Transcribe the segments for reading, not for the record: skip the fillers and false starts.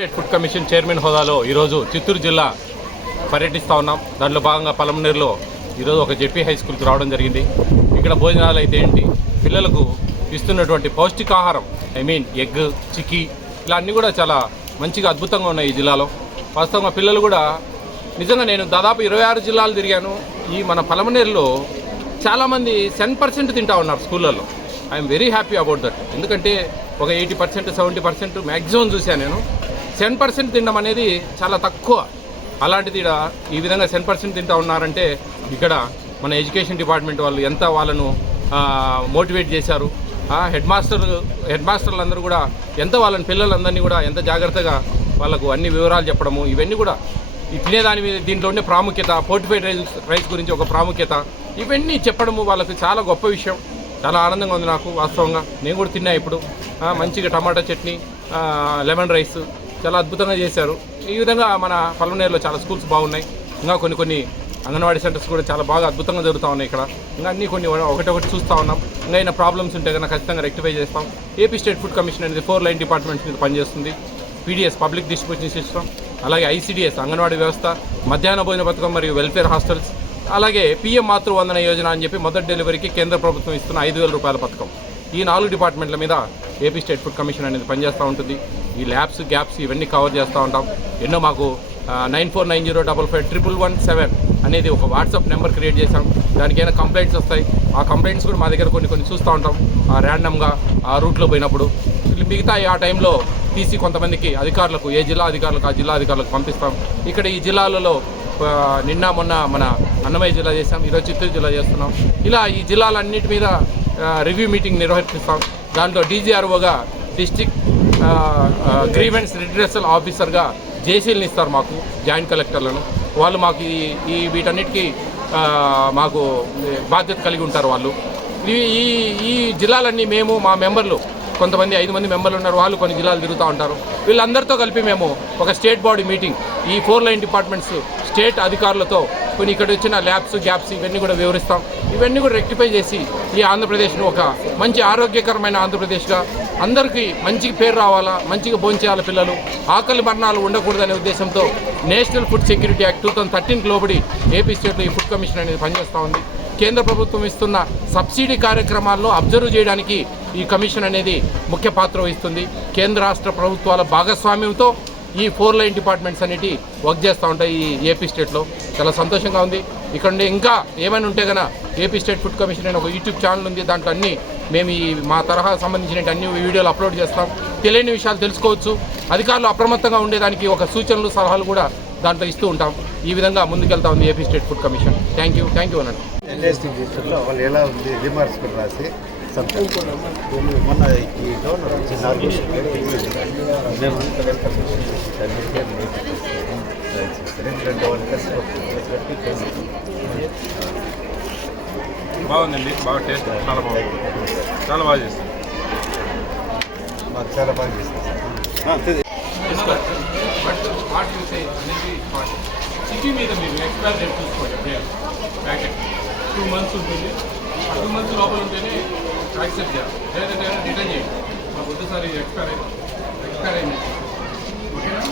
State food commission chairman హోదాలో ఈరోజు చిత్తూరు జిల్లా పర్యటిస్తూ ఉన్నాం. దాంట్లో భాగంగా పలమనేరులో ఈరోజు ఒక జెడ్పీ హై స్కూల్కి రావడం జరిగింది. ఇక్కడ భోజనాలు అయితే ఏంటి, పిల్లలకు ఇస్తున్నటువంటి పౌష్టికాహారం ఎగ్, చిక్కీ ఇలా అన్నీ కూడా చాలా మంచిగా అద్భుతంగా ఉన్నాయి ఈ జిల్లాలో. వాస్తవంగా పిల్లలు కూడా నిజంగా నేను దాదాపు 26 జిల్లాలు తిరిగాను. ఈ మన పలమనేరులో చాలామంది 10% తింటా ఉన్నారు స్కూళ్ళల్లో. I'm very happy about that. ఎందుకంటే ఒక 80%, 70% మ్యాక్సిమం చూశాను నేను. 10% తినడం అనేది చాలా తక్కువ. అలాంటిది ఈ విధంగా 10% తింటా ఉన్నారంటే ఇక్కడ మన ఎడ్యుకేషన్ డిపార్ట్మెంట్ వాళ్ళు ఎంత వాళ్ళను మోటివేట్ చేశారు. హెడ్ మాస్టర్లు అందరూ కూడా ఎంత వాళ్ళని పిల్లలందరినీ కూడా ఎంత జాగ్రత్తగా వాళ్ళకు అన్ని వివరాలు చెప్పడము, ఇవన్నీ కూడా ఈ తినేదాని మీద దీంట్లో ఉండే ప్రాముఖ్యత, ఫోర్టిఫైడ్ రైస్ గురించి ఒక ప్రాముఖ్యత, ఇవన్నీ చెప్పడము వాళ్ళకి చాలా గొప్ప విషయం. చాలా ఆనందంగా ఉంది నాకు. వాస్తవంగా నేను కూడా తిన్నా ఇప్పుడు. మంచిగా టమాటా చట్నీ, లెమన్ రైస్ చాలా అద్భుతంగా చేశారు. ఈ విధంగా మన పలమనేరులో చాలా స్కూల్స్ బాగున్నాయి. ఇంకా కొన్ని అంగన్వాడీ సెంటర్స్ కూడా చాలా బాగా అద్భుతంగా జరుగుతూ ఉన్నాయి ఇక్కడ. ఇంకా అన్నీ కొన్ని ఒకటి చూస్తూ ఉన్నాం. ఇంకా అయినా ప్రాబ్లమ్స్ ఉంటే కనుక ఖచ్చితంగా రెక్టిఫై చేస్తాం. ఏపీ స్టేట్ ఫుడ్ కమిషన్ అనేది 4 లైన్ డిపార్ట్మెంట్స్ మీద పనిచేస్తుంది. పీడిఎస్ పబ్లిక్ డిస్ట్రిబ్యూషన్ సిస్టమ్, అలాగే ఐసీడీఎస్ అంగన్వాడీ వ్యవస్థ, మధ్యాహ్న భోజన పథకం మరియు వెల్ఫేర్ హాస్టల్స్, అలాగే పీఎం మాతృవందన యోజన అని చెప్పి మొదటి డెలివరీకి కేంద్ర ప్రభుత్వం ఇస్తున్న 5,000 రూపాయల పథకం. ఈ 4 డిపార్ట్మెంట్ల మీద ఏపీ స్టేట్ ఫుడ్ కమిషన్ అనేది పనిచేస్తూ ఉంటుంది. ఈ ల్యాబ్స్, గ్యాప్స్ ఇవన్నీ కవర్ చేస్తూ ఉంటాం. ఎన్నో మాకు 9490555117 అనేది ఒక వాట్సాప్ నెంబర్ క్రియేట్ చేశాం. దానికైనా కంప్లైంట్స్ వస్తాయి. ఆ కంప్లైంట్స్ కూడా మా దగ్గర కొన్ని చూస్తూ ఉంటాం ర్యాండమ్గా ఆ రూట్లో పోయినప్పుడు. మిగతా ఆ టైంలో తీసి కొంతమందికి అధికారులకు, ఏ జిల్లా అధికారులకు ఆ జిల్లా అధికారులకు పంపిస్తాం. ఇక్కడ ఈ జిల్లాలలో నిన్న మొన్న మన అన్నమయ్య జిల్లా చేసాం, ఈరోజు చిత్తూరు జిల్లా చేస్తున్నాం. ఇలా ఈ జిల్లాలన్నిటి మీద రివ్యూ మీటింగ్ నిర్వహిస్తాం. దాంట్లో డీజీఆర్ఓగా డిస్ట్రిక్ట్ గ్రీవెన్స్ రిడ్రెసల్ ఆఫీసర్గా జేసీలను ఇస్తారు మాకు, జాయింట్ కలెక్టర్లను. వాళ్ళు మాకు ఈ వీటన్నిటికీ మాకు బాధ్యత కలిగి ఉంటారు వాళ్ళు. ఈ జిల్లాలన్నీ మేము మా మెంబర్లు కొంతమంది 5 మంది మెంబర్లు ఉన్నారు. వాళ్ళు కొన్ని జిల్లాలు తిరుగుతూ ఉంటారు. వీళ్ళందరితో కలిపి మేము ఒక స్టేట్ బాడీ మీటింగ్, ఈ 4 లైన్ డిపార్ట్మెంట్స్ స్టేట్ అధికారులతో కొన్ని ఇక్కడ వచ్చిన ల్యాబ్స్, గ్యాప్స్ ఇవన్నీ కూడా వివరిస్తాం. ఇవన్నీ కూడా రెక్టిఫై చేసి ఈ ఆంధ్రప్రదేశ్ను ఒక మంచి ఆరోగ్యకరమైన ఆంధ్రప్రదేశ్గా, అందరికీ మంచి పేరు రావాలా, మంచిగా భోంచేయాలి, పిల్లలు ఆకలి మరణాలు ఉండకూడదనే ఉద్దేశంతో నేషనల్ ఫుడ్ సెక్యూరిటీ యాక్ట్ 2013 లోబడి ఏపీ స్టేట్లో ఈ ఫుడ్ కమిషన్ అనేది పనిచేస్తూ ఉంది. కేంద్ర ప్రభుత్వం ఇస్తున్న సబ్సిడీ కార్యక్రమాల్లో అబ్జర్వ్ చేయడానికి ఈ కమిషన్ అనేది ముఖ్య పాత్ర వహిస్తుంది. కేంద్ర రాష్ట్ర ప్రభుత్వాల భాగస్వామ్యంతో ఈ 4 లైన్ డిపార్ట్మెంట్స్ అనేవి వర్క్ చేస్తూ ఉంటాయి ఈ ఏపీ స్టేట్లో. చాలా సంతోషంగా ఉంది. ఇక్కడ ఇంకా ఏమైనా ఉంటే కనుక ఏపీ స్టేట్ ఫుడ్ కమిషన్ అనే ఒక యూట్యూబ్ ఛానల్ ఉంది. దాంట్లో అన్నీ మేము మా తరహా సంబంధించిన అన్ని వీడియోలు అప్లోడ్ చేస్తాం. తెలియని విషయాలు తెలుసుకోవచ్చు. అధికారులు అప్రమత్తంగా ఉండేదానికి ఒక సూచనలు, సలహాలు కూడా దాంట్లో ఇస్తూ ఉంటాం. ఈ విధంగా ముందుకెళ్తా ఉంది AP state food commission. Thank you అనండి. వాళ్ళు ఎలా ఉంది రిమార్క్స్ కూడా రాసి మొన్న ఈ డోనర్ వచ్చి 4 బాగుందండి, బాగా టేస్ట్ చాలా బాగుంది, చాలా బాగా చేస్తుంది. మాకు చాలా బాగా చేస్తుంది. సిటీ మీద మీరు ఎక్స్పైర్ డేట్ చూసుకోండి. ప్యాకెట్ 2 months ఉంటుంది. 2 months లోపల ఉంటేనే యాక్సెప్ట్ చేయాలి, లేదంటే రిటర్న్ చేయండి. మాకు కొద్దిసారి ఎక్స్పైర్ అయింది. ఓకేనా?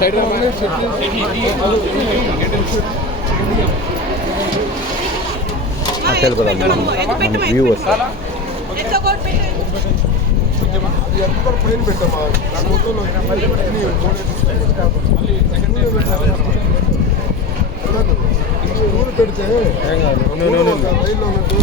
సైడ్ వ్యూ వస్తుంది. పైన పెట్టామా ఊరు పెడితే రైల్లో ఉన్నట్టు